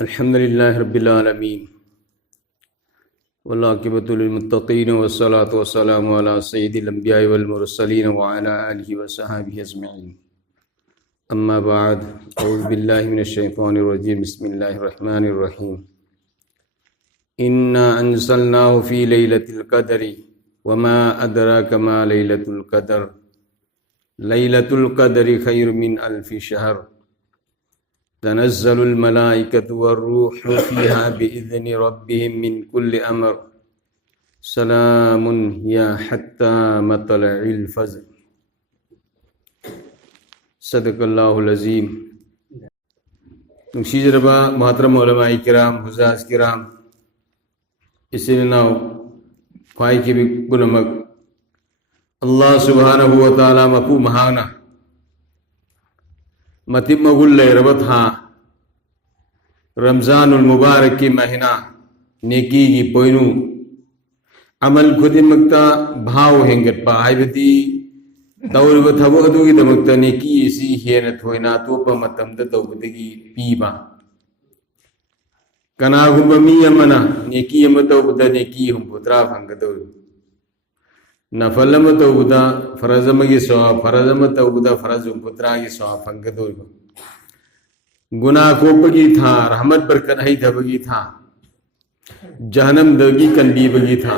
अल्हम्दुलिल्लाहि रब्बिल आलमीन वल्लाकिबतु लिल्मुत्तक़ीन वस्सलातु वस्सलामु अला सय्यिदिल अंबिया'i वल मुरसलीन व अला आलिहि व सहाबिहि अजमईन। अम्मा बाद, औज़ु बिल्लाहि मिनश शैतानिर रजीम। बिस्मिल्लाहिर रहमानिर रहीम। इन्ना अंज़लनाहु फ़ी लैलतिल क़द्रि वमा अदराका मा लैलतुल क़द्र लैलतुल क़द्रि खैरुम मिन अल्फ़ि शहर तनज़्ज़लुल मलाइकतु वर्रूहु फ़ीहा बिइज़्नि रब्बिहिम मिन कुल्लि अम्र सलामुन हिया हत्ता मतलइल फ़ज्र। सदक़ल्लाहुल अज़ीम। नुशीजरबा मोहतरम उलमाए किराम, हुज़ाज किराम, इसिनाव ख्वाई की भी पुनमक अल्लाह सुब्हानहु व तआला मकू महाना मतिब मगुल रबत हाँ रमज़ानुल मुबारक की महीना नेकी की पोइनु अमल खुदिमक्ता भाव हेंगटपा हाइबदी तौरब थबक अदुगिदमक्ता नेकी इसी हेन थोइना तोपा मतमदा तौबदगी पीबा कनागुंबा मी अमना नेकी अम तौबदा नेकी हुंपुत्रा फंगदौरि नफल अम तौबदा फरज अमगी सवाब फरज अम तौबदा फरज हुंपुत्रा की सवाब फंगदौरि गुनाह कोपगी था रहमत बरकत है धबगी था जहनम दगी कंदीबगी था।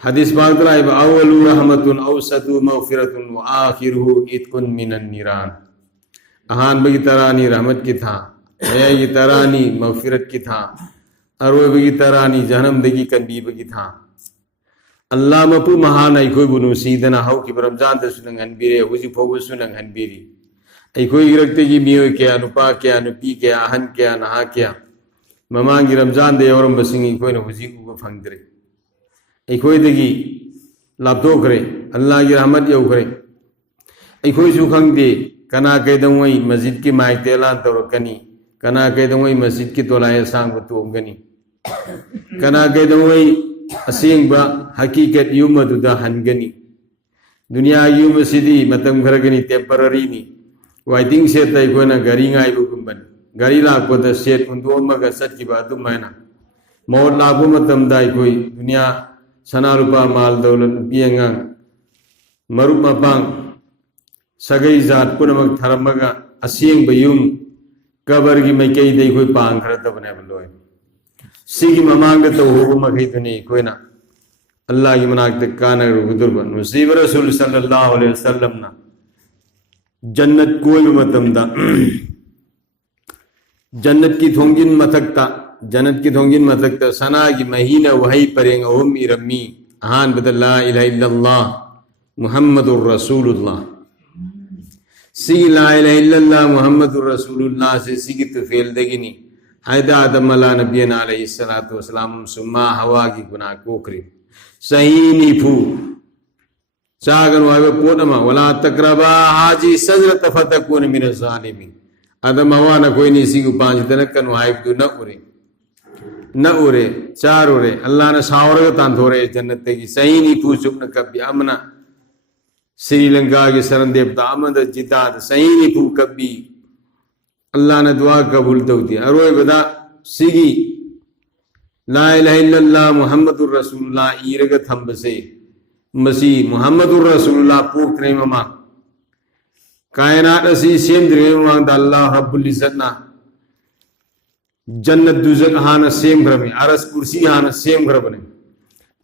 हदीस बागतरा अव्वलु रहमतुन औसतु मग़फ़िरतुन व आखिरुहु इत्कुन मिनन निरान। अहान बगी तरानी रहमत की था, नया की तरानी मग़फ़िरत की था, अरवे बगी तरानी जहनम दगी कंदीबगी था। अल्लाह मपु महान आई कोई बुनु सीदना हाउ की रमजान दसुनंग हनबीरे हुजी फोगु सुनंग हनबीरी कोई रखते की मियो क्या नुपा क्या नुपी क्या अहन क्या नहा क्या ममांगी रमजान दे और बसिंगी कोई न हुजी को फंगदरे कोई दगी लापतोखरे अल्लाह की रहमत यौखरे कोई सुखंग दे कना कैदवई मस्जिद की माइक तेलान तौरकनी कना कैदवई मस्जिद की तोलाए सांग बतोगनी कना कैदवई असेंबा हकीकत युम अदुदा हनगनी दुनिया युम सिदी मतम खरगनी टेम्पररीनी वाइटिंग सेट अखोना गाड़ी गाइबगुंबन गाड़ी लापदा सेट उन्दोमगा सत्किबा अदुमायना मौत लापो मतमदा अखोई दुनिया सना रुपा माल दौलत नुपी अंगांग मरुप मपांग सगई जात पुनमक थरमगा असेंब युम कबर की मैकईद अखोई पांखरतबने बलोय सिगी ममांग तौहोब मखैदुने अखोना अल्लाह की मनाक कानरुगुदुरबा नुसीब रसूल सल्लल्लाहु अलैहि वसल्लम ना जन्नत कोई मतमदा जन्नत की थोंगिन मथकता सना की महीना वही परेंग ओम इरमी आहान बदल ला इलाहा इल्लल्लाह मुहम्मदुर रसूलुल्लाह सी ला इलाहा इल्लल्लाह मुहम्मदुर रसूलुल्लाह से सिगित फेल देगिनी हैदा आदम अला नबीना अलैहि सलातु वसलाम सुम्मा हवा की गुनाह कोकरी सही नीफू चागन वावे पोनमा वला तकरबा हाजी सजरत फतकुन मिन ज़ालिमीन आदम हवा न कोई नहीं सी पांच तनकन वाइब दु न उरे चार उरे अल्लाह ने सावर तान थोरे जन्नत की सही नी पूछुक न कभी अमना श्रीलंका के शरण देवता अमद जितात सही नी पू कभी अल्लाह ने दुआ कबूल तो दिया अरोए बदा सिगी ला इलाहा इल्लल्लाह मुहम्मदुर रसूलुल्लाह ईरग थंबसे मसी मुहम्मदुर रसूलुल्लाह पूक्तरे ममा कायनात असी सेम द्रे मांग अल्लाह रब्बुल इज्जत ना जन्नत दुज़क हान सेम घरमे अरस कुर्सी हान सेम घर बने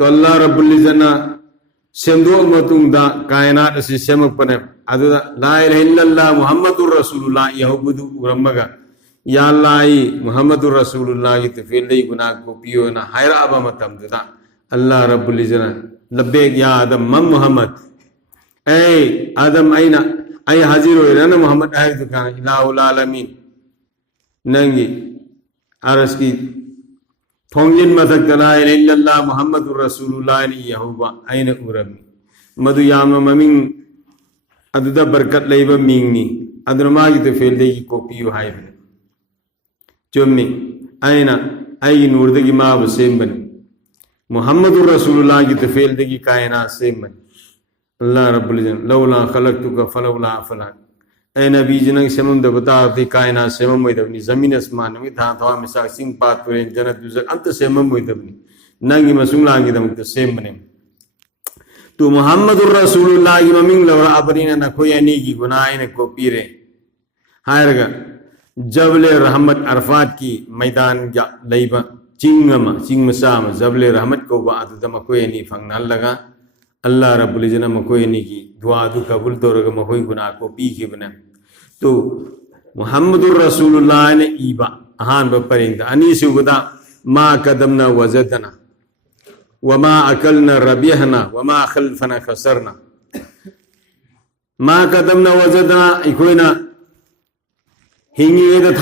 तो अल्लाह रब्बुल इज्जत ना सेमदो मतुंगदा कायनात असी सेमक पने अदुदा ला इलाहा इल्लल्लाह मुहम्मदुर रसूलुल्लाह यहुबुदु उरम्मगा या अल्लाह मुहम्मदुर रसूलुल्लाह की तफील गुनाह को पियो ना हैरा अबा मतमदा अल्लाह रब्बुल इज्जत लब्बैक या आदम मम मोहम्मद ऐ आदम आईना आई हाजिर हो ना मोहम्मद आए दुकान इलाहुल आलमीन नंगी अरस की थोंगिन मथक ला इलाहा इल्लल्लाह मुहम्मदुर रसूलुल्लाह यहुबा आइन उरमी मधु याम ममिंग अदुदा बरकत लेबा मिंगनी अदरमा की तो फेल देगी कोपियो हाइबने चुम्मी आईना आई नूर दगी मां बसेम बने मुहम्मदुर रसूलुल्लाह की तफील दगी कायनात से मन अल्लाह रब्बुल इज्जत लौला खलक़तुका फलौला अफलाक ए नबी जिनंग सेमम द बता ति कायना सेमम मोय दबनी जमीन आसमान में था थवा में सा सिंग पात पुरेन जन्नत जुजक अंत सेमम मोय दबनी नंगी मसुंग लांगी दम त सेम बने तो मुहम्मदुर रसूलुल्लाह की ममिंग लवरा अबरीना न कोई अनी की गुनाह ने को पीरे हायरगा जबले रहमत अरफात की मैदान या लैबा चिंगमा चिंग मसाम जबले रहमत को बा अदम कोई अनी फंगना लगा अल्लाह रब्बुल इज़्ज़त मकोई ने की दुआ दु कबूल तोरग मकोई गुनाह को पी के बना तो मुहम्मदुर रसूलुल्लाह ने ईबा हान बपरिंद अनी सुबदा मा कदमना वजदना वमा अकलना रबिहना वमा खल्फना खसरना मा कदमना वजदना इकोइना हिंगी द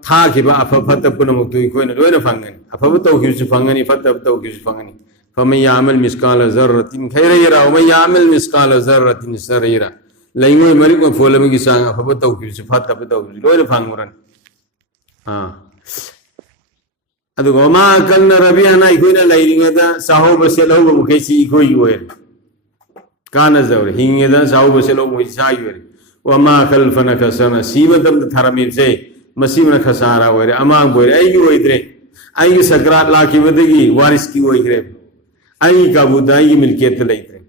था किबा अफफत पुनमुक्तु इकोइना लोइना फंगनी अफफ तौकिसु फंगनी फतब तौकिसु फंगनी फमन यामल मिस्काल ज़र्रतिन खैरा यरा वमन यामल मिस्काल ज़र्रतिन शर्रा यरा लैंगोय मरिक फोलम की सांग अफब तौकिसु फतब तौकिसु लोइना फंगमुरन हां अदु वमा अकलना रबिहना इकोइना लैरिंगदा साहो बसेलो मुखैसी इकोय योयल काना जवर हिंगेदा साहो बसेलो मुखैसी सायोयल वमा खल्फना खसना सीमदम थरमिसे मसीमना खसारा वरे अमांग बोरे आई ओइद्रे आई सकरात लाखिबदगी वारिस की ओइग्रे आई काबूदाई मिल्कियत लैत्रे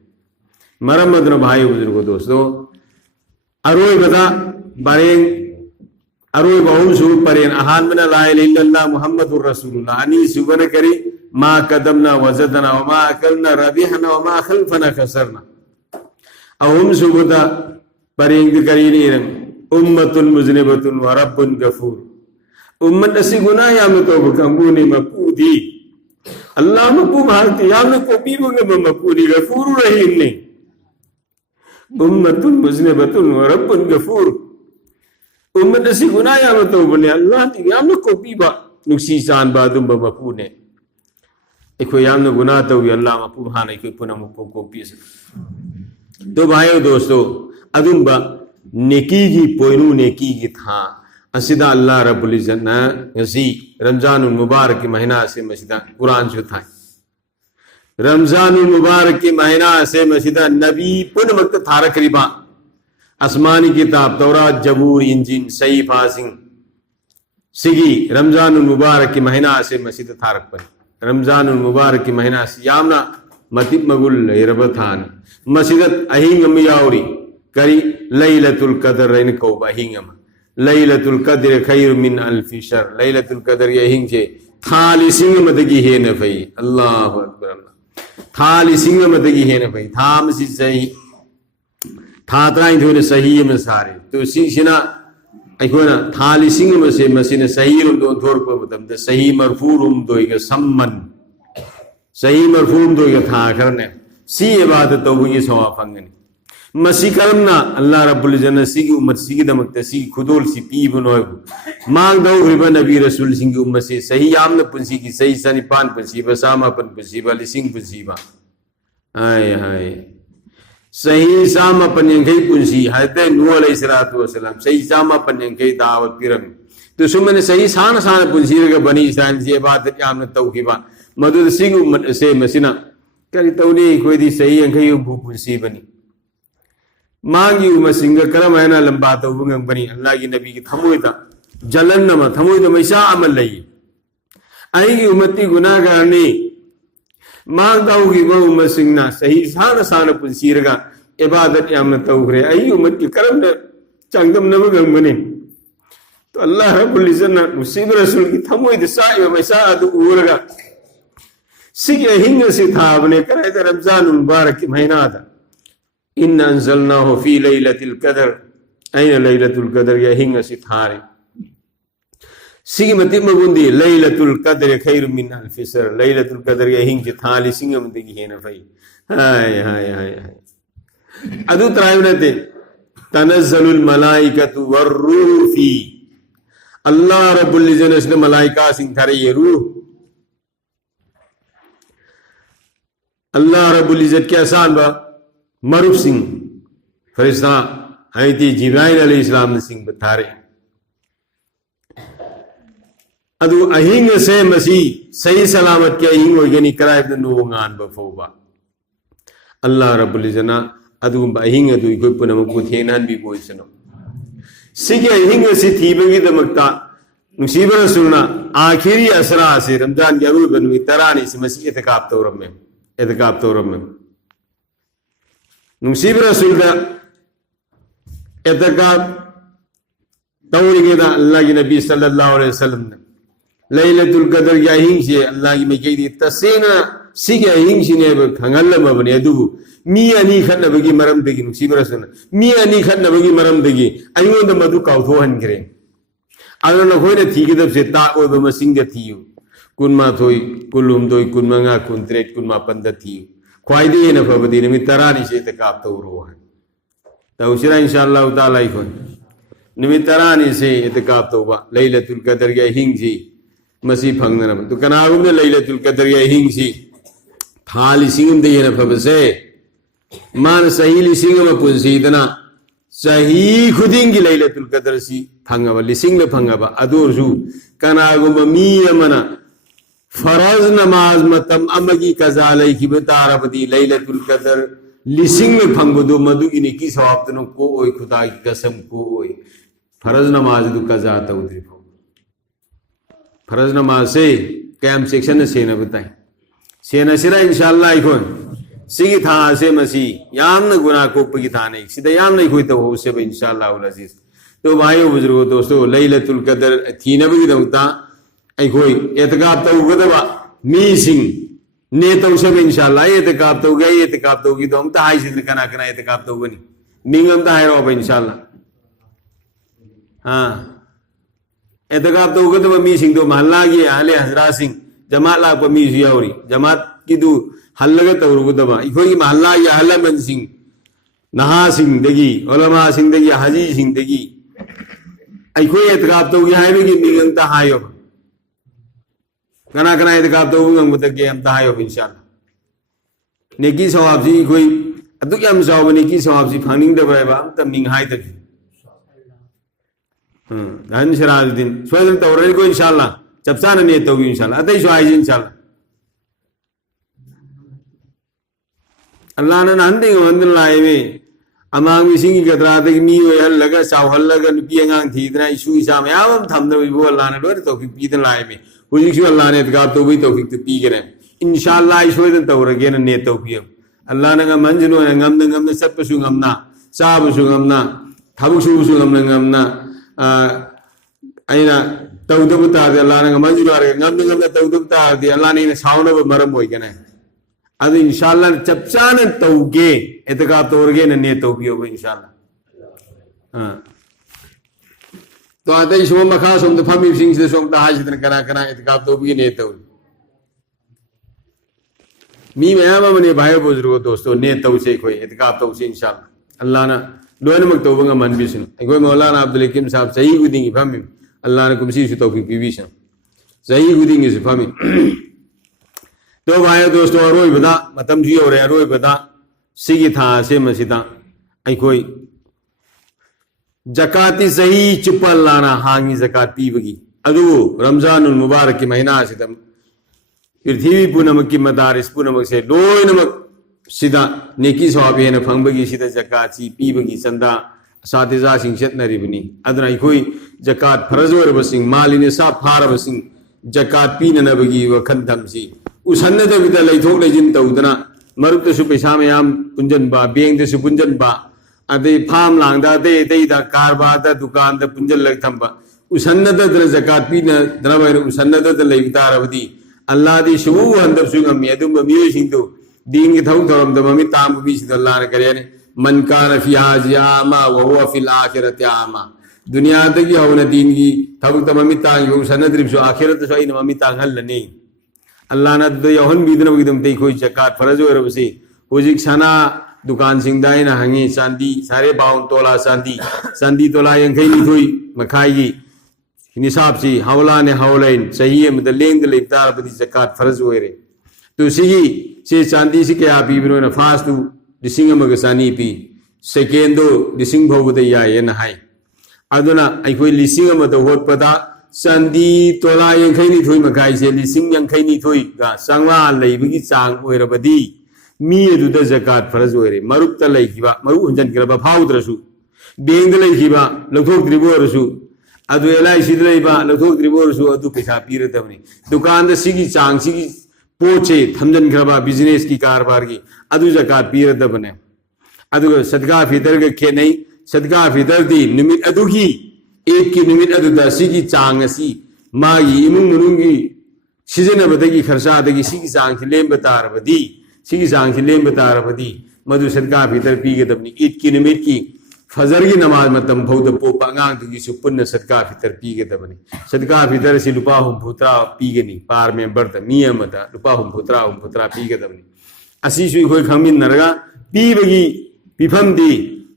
मरमदन भाई बुजुर्गो दोस्तों अरोय बदा बारें अरोय बहुम सु परेन अहान मना ला इलाहा इल्लल्लाह मुहम्मदुर रसूलुल्लाह अनी सुबन करी मा कदमना वजदना वमा अकलना रबिहना वमा खल्फना खसरना अहुम सुबदा परेंग करीनी रंग उम्मतुन मुज़निबतुन व रब्बुन गफूर उम्मत असी गुनाह याम तो बकंबूनी मपूदी अल्लाह मपू भारती याम को पीबोगे मपूदी गफूर रहीम ने उम्मतुन मुज़निबतुन व रब्बुन गफूर उम्मत असी गुनाह याम तो बने अल्लाह ती याम को पीबा नुक्सी सान बादुम मपू ने इको याम गुनाह तो अल्लाह मपू हाने को पुना मपू को पीस तो भाइयों दोस्तों अदुम्बा नेकी की पोइनु नेकी की था असिदा अल्लाह रब्बुल इज़्ज़त ने नसी रमजानुल मुबारक के महीना से मसीदा कुरान जो था रमजानुल मुबारक के महीना से मसीदा नबी पुन वक्त थारक रिबा आसमानी किताब तौरात जबूर इंजिन सही फासिंग सिगी रमजानुल मुबारक के महीना से मसीदा थारक पर रमजानुल मुबारक के महीना से यामना मतिब मगुल रबथान मसीदत अहिंग मियाउरी करी लैलतुल कदर इन को अहिंगम लैलतुल कदर खैर मिन अल्फि शर लैलतुल कदर ये हिंग छे थाली सिंग मदगी है न भई अल्लाहु अकबर अल्लाह थाली सिंग मदगी है न भई थाम सि सही था त्राई थोने सही में सारे तो सिना अखोना थाली सिंग में से मसिने सही रुम दो थोर पर मतलब द सही मरफू रुम दो एक सम्मन सही मरफूम दो एक था करने सी इबादत तो ये सवाब फंगनी मसी करमना अल्लाह रब्बुल इज़्ज़त ने सी की उम्मत सी की दमक सी खुदोल सी पी बनो मांग दो रिबा नबी रसूल सिंह की उम्मत से सही याम न पुंसी की सही सनी पान पुंसी बसामा पन पुंसी वाली सिंह पुंसी बा हाय हाय सही सामा पन यंगई पुंसी हजरत नूह अलैहिस्सलातु वस्सलाम सही सामा पन यंगई दावत पिरम तो सुमने सही सान सान पुंसी रे बनी इस्राइल से इबादत याम न तौकीबा मदद सिंह उम्मत से मसिना करी तौनी कोई दी सही यंगई भू पुंसी बनी मांगी उमसिंग करम है ना लंबा तो बुंगम बनी अल्लाह की नबी की थमोइता जलन नमा थमोइता मैसा अमल लई आएगी उम्मती गुनाहगार ने मांगता होगी वो उमसिंग ना सही सान सान पुंसीरगा इबादत यामन तौखरे आई उम्मत की करम ने चंगम न बुंगम बनी तो अल्लाह रब्बुल इज़्ज़त ने मुसीब रसूल की थमोइता साइब मैसा अदु उरगा सिगे हिंग से था अपने करे रमजानुल मुबारक की महीना था इन्ना अंज़लनाहु फी लैलतिल कदर ऐन लैलतुल कदर या हिंग सितारे सिगी मति मगुंदी लैलतुल कदर खैर मिन अल्फि शर लैलतुल कदर या हिंग थाली सिंग मति हेन फई हाय हाय हाय हाय अदु त्रायनते तनज़्ज़लुल मलाइकतु वर्रूह फी अल्लाह रब्बुल इज़्ज़त ने मलाइका सिंग थारे ये रूह अल्लाह रब्बुल इज़्ज़त के आसान बा मरूफ सिंह फरिश्ता हजरत जिब्राइल अलैहिस्सलाम ने सिंह बतारे अदु अहिंग से मसी सही सलामत के अहिंग होगनी कराय द नुंगान बफोबा अल्लाह रब्बुल इज़्ज़त अदु अहिंग अदु कोई पुनम को थेनान भी कोई सनो सिगे हिंग से थीबगी दमकता नुसीब रसूलना आखिरी असरा से रमजान की अरूब नुमी तरानी से मसी इतकाब तौरम में नुसीब रसूल दा इतकाब तौरिगे दा अल्लाह की नबी सल्लल्लाहु अलैहि वसल्लम ने लैलतुल कदर या हिंग से अल्लाह की मके दी तसेना सिगे हिंग से ने खंगल मबने अदुबु मी अनि खन्नबगी मरम दगी नुसीब रसूल मी अनि खन्नबगी मरम दगी अयोंद मधु काउथो हनग्रे अदुना खोइने थीगदब से ता ओइब मसिंग द थियु कुनमा थोई कुलुम दोई कुनमंगा कुनत्रेट कुनमा पंद थियु ख्वाइदे न फबदी नमी तरानी से इतकाब तौरो है तौसिरा इंशाअल्लाह ताला इखोन नमी तरानी से इतकाब तौबा लैलतुल कदर या हिंग जी मसी फंगना तो कनागुम ने लैलतुल कदर या हिंग जी थाली सिंगम दे न फबसे मान सही लिसिंग में पुंसीदना सही खुदिंग की लैलतुल कदर सी फंगबा लिसिंग ले फंगबा अदुरजु कनागुम मी अमना फरज नमाज मतम अमगी कजा लैखिब तारबदी लैलतुल कदर लिसिंग में फंगबदो मदुगी ने की सवाब तनो को ओय खुदा की कसम को ओय फरज नमाज दु कजा तउद्री फरज नमाज से कैम सेक्शन से न बताएं सेना सिरा इंशाअल्लाह इखोन सिगी था से मसी यामन गुनाह को पगी था नहीं सीधा याम नहीं कोई तो हो से इंशाअल्लाह उल अजीज तो भाइयों बुजुर्गों दोस्तों लैलतुल कदर थी न भी दउता आई कोई इतकाब तो गदबा मी सिंह ने तो सब इंशाअल्लाह इतकाब तो गई इतकाब तो की तो हम ता हाई सिद्ध कना कना इतकाब तो बनी मिंगम ता हाय रो इंशाअल्लाह हां इतकाब तो गदबा मी सिंह तो महल्ला की आले हजरा सिंह जमात ला प मी जियावरी जमात की दु हल्लगा तौरुगदबा इखोई महल्ला या हल्लमन सिंह नहा सिंह दगी उलमा सिंह दगी हाजी सिंह दगी इखोई इतकाब तो की हाय की मिंगम ता हायो कना कना इतकाब तो गंग बतके हम ता हायो इंशाअल्लाह नेकी सवाब जी कोई अदुक यम सवाब नेकी सवाब जी फंगिंग दबरायबा त मिंग हाय तक धन शराजुद्दीन स्वयं तौरे को इंशाअल्लाह चपसा ने तो इंशाअल्लाह अतई स्वाई इंशाअल्लाह अल्लाह ने नंदे वंदन लाए में अमांग मिसिंग की कतरा तक मी हो हल्लगा साव हल्लगा नुपी अंगांग थीदना इशू इसा में आवम थमदो वो अल्लाह ने लोर तौफीक पीदन लाए में हुजिक अल्लाह ने इतकाब तो भी तौफीक तो पी करे इंशाअल्लाह इशोदन तौरगे ने तौफीक अल्लाह ने मंजनो ने ngam सब सु ngamna साब सु ngamna थाबु सु ngamna aina tawdab ta de Allah na manjuru are ngam tawdab ta de Allah ne sauna maram hoy kene adu inshallah chapchan tawge itikab tawge ne tawbiyo inshallah ha to adai shom makha som de fami sing se som ta hajit kana itikab tawge ne taw me ma'am मने भाई बुजुर्गो दोस्तों ने तव से कोई इतकाब तव से इंशाअल्लाह अल्लाह ना दोन मक तवबंगा मन बिसन कोई मौलाना अब्दुल हकीम साहब सही गुदिंगी फमी अल्लाह ने कुमसी से तौफीक बीबीशन सही गुदिंगी से फमी तो भाई दोस्तों रोय बदा मतम जी और रोय बदा सिगी था से मसिदा आई कोई जकाती सही चुपल लाना हांगी जकात पीबगी अदु रमजानुल मुबारक की महीना सिदम पृथ्वी पुनमक की मदारिस पुनमक से लोइनमक सिदा नेकी सवाबी है फंगबगी सिदा जकाती पीबगी चंदा सातिजा सिंह चेतनरिबनी अदना इखोई जकात फरज ओरबसिंग मालिने सा फारबसिंग जकात पीननबगी वखन थमसी उसन्नदबिदा लैथोक लैजिन तौदना मरुतसु पैसा मयाम पुंजनबा बेंगदसु पुंजनबा अदे फाम लांगदा दे देदा कारबादा दुकान दा पुंजन लग थंबा उसन्नदा जकात पीना दरबार उसन्नदा लैतारबदी अल्लाह दी शुबु हंदब सुगम यदुम मियोसिंग तो दीन के थौ थरम दममी ताम भी सिद अल्लाह ने करे ने मन कान फी हाजियामा व हुवा फिल आखिरति आमा दुनिया तक होन दीन की थौ तममी तांग यो सनद्रिब सो आखिरत सो इन ममी तांग हलने अल्लाह ने दो यहन बिदन बिदम ते कोई जकात फरज ओरबसे हुजिक सना दुकान सिंगदाय ना हंगी चांदी सारे बाउन तोला चांदी तोला यंखै निथोई मखाई निसाब सी हवला ने हवलाइन सही में लेंग लेतार बदी जकात फर्ज होरे तो सिगी से चांदी से क्या पी बिनो ना फास्ट लिसिंग मगसानी पी सेकेंडो लिसिंग भौबदे याय न हाय अदुना अखोई लिसिंग मत होटपदा चांदी तोला यंखैनी थोई मखाई से लिसिंग यंखैनी थोई गा सांगवा लेबगी चांग ओरबदी मी अदुदा जकात फर्ज होरे मरुप त लैखिबा मरु हुंजन किरबा फाउद्रसु बैंक लेखिबा लौथोक्ट्रिबोरसु अदु LIC लेबा लौथोक्ट्रिबोरसु अदु पैसा पीरदबनी दुकान द सिगी चांग सिगी पोचे थमजनख्रबा बिजनेस की कारबार की अदु जकात पीरदबने अदु सदका फितर के खेनै सदका फितर दी निमित अदु की एक की निमित अदु द सिगी चांग असी मागी इमुंग मनुंगी सिजनबदगी खर्चादगी सिगी चांग की लेम बतारबदी सिगी चांग की लेम बतारबदी मधु सदका फितर पीगदबनी ईद की निमित की फजर की नमाज मतम फौद पोप अंगांग तुगी सुपुन्न सदका फितर पीगदबनी सदका फितर से लुपा हुंफुत्रा पीगनी पार में बर्त मियमदा लुपा हुंफुत्रा पीगदबनी असीसु खोय खमिन नरगा पीबगी पिफमदी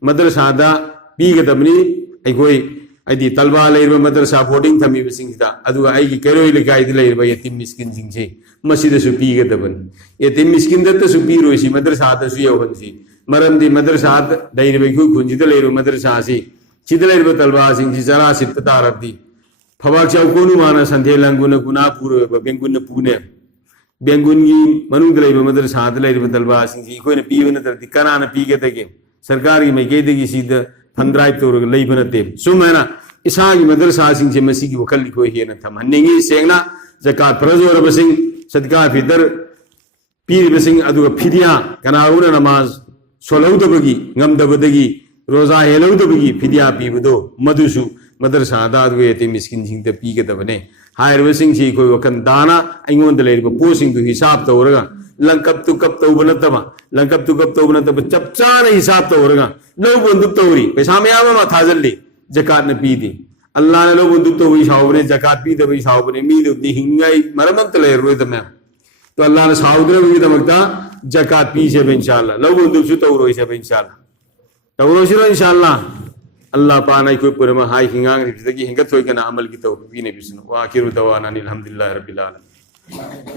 मदरसादा पीगदबनी अखोय अदी तलबा लेरबा मदरसा बोर्डिंग थमीब सिंगदा अदुगा आइगी कैरोय लेगाइद लेरबा यतिम मिस्किन सिंगसे मसीदसु पीगदबनी यतिम मिस्किन दत्तसु पीरोयसी मदरसादसु यवहनसी मरमदी मदरसाद लेरबा खु खुंजिद लेरबा मदरसासी सिद लेरबा तलबा सिंगसी जरा सित तारबदी फबाक चाव कोनु माना संथे लंगुन गुना पुरबा बेंगुन पुने बेंगुन की मनुंग लेरबा मदरसाद लेरबा तलबा सिंगसी खोयना पीबन तरदी कनाना पीगदगे सरकार की मैकेदगी सीद फंड्राइव तौर लेबनते सुमेना इसा की मदरसा सिंह मसी की वखल को हेन थमहन्निंगी सेंगना जकात फरजोरब सिंह सदका फितर पीरिब सिंह अदुगा फिदिया कनाउना नमाज सोलौदबगी ngमदबदगी रोजा हेलौदबगी फिदिया पीबदो मधुसु मदरसा दादुगे यति मिस्किन सिंह त पीगदबने हायरब सिंह सी कोई वखन दाना अइंगोंद लेरिब पोसिंग दु हिसाब तौरगा लंकप तु कप तौबनतमा लंकप तु कप तौबनतब चपचान हिसाब तौरगा लो बंदुक तौरी पैसा मयाम मा थाजल्ली जकात न पीदी अल्लाह ने लो बंदुक तो वही सावबने जकात पी दबई सावबने मी दि हिंगाई मरमत ले रोय तमे तो अल्लाह ने सावद्र भी दमकता जकात पी से इंशाअल्लाह लो बंदुक सु तौरोय से इंशाअल्लाह तौरो सिरो इंशाअल्लाह अल्लाह पानाई कोई पुरमा हाई हिंगांग रिदगी हिंगत होय कना अमल की तौफीक ने बिसनो वा आखिरु दवाना अल्हम्दुलिल्लाहि रब्बिल आलमीन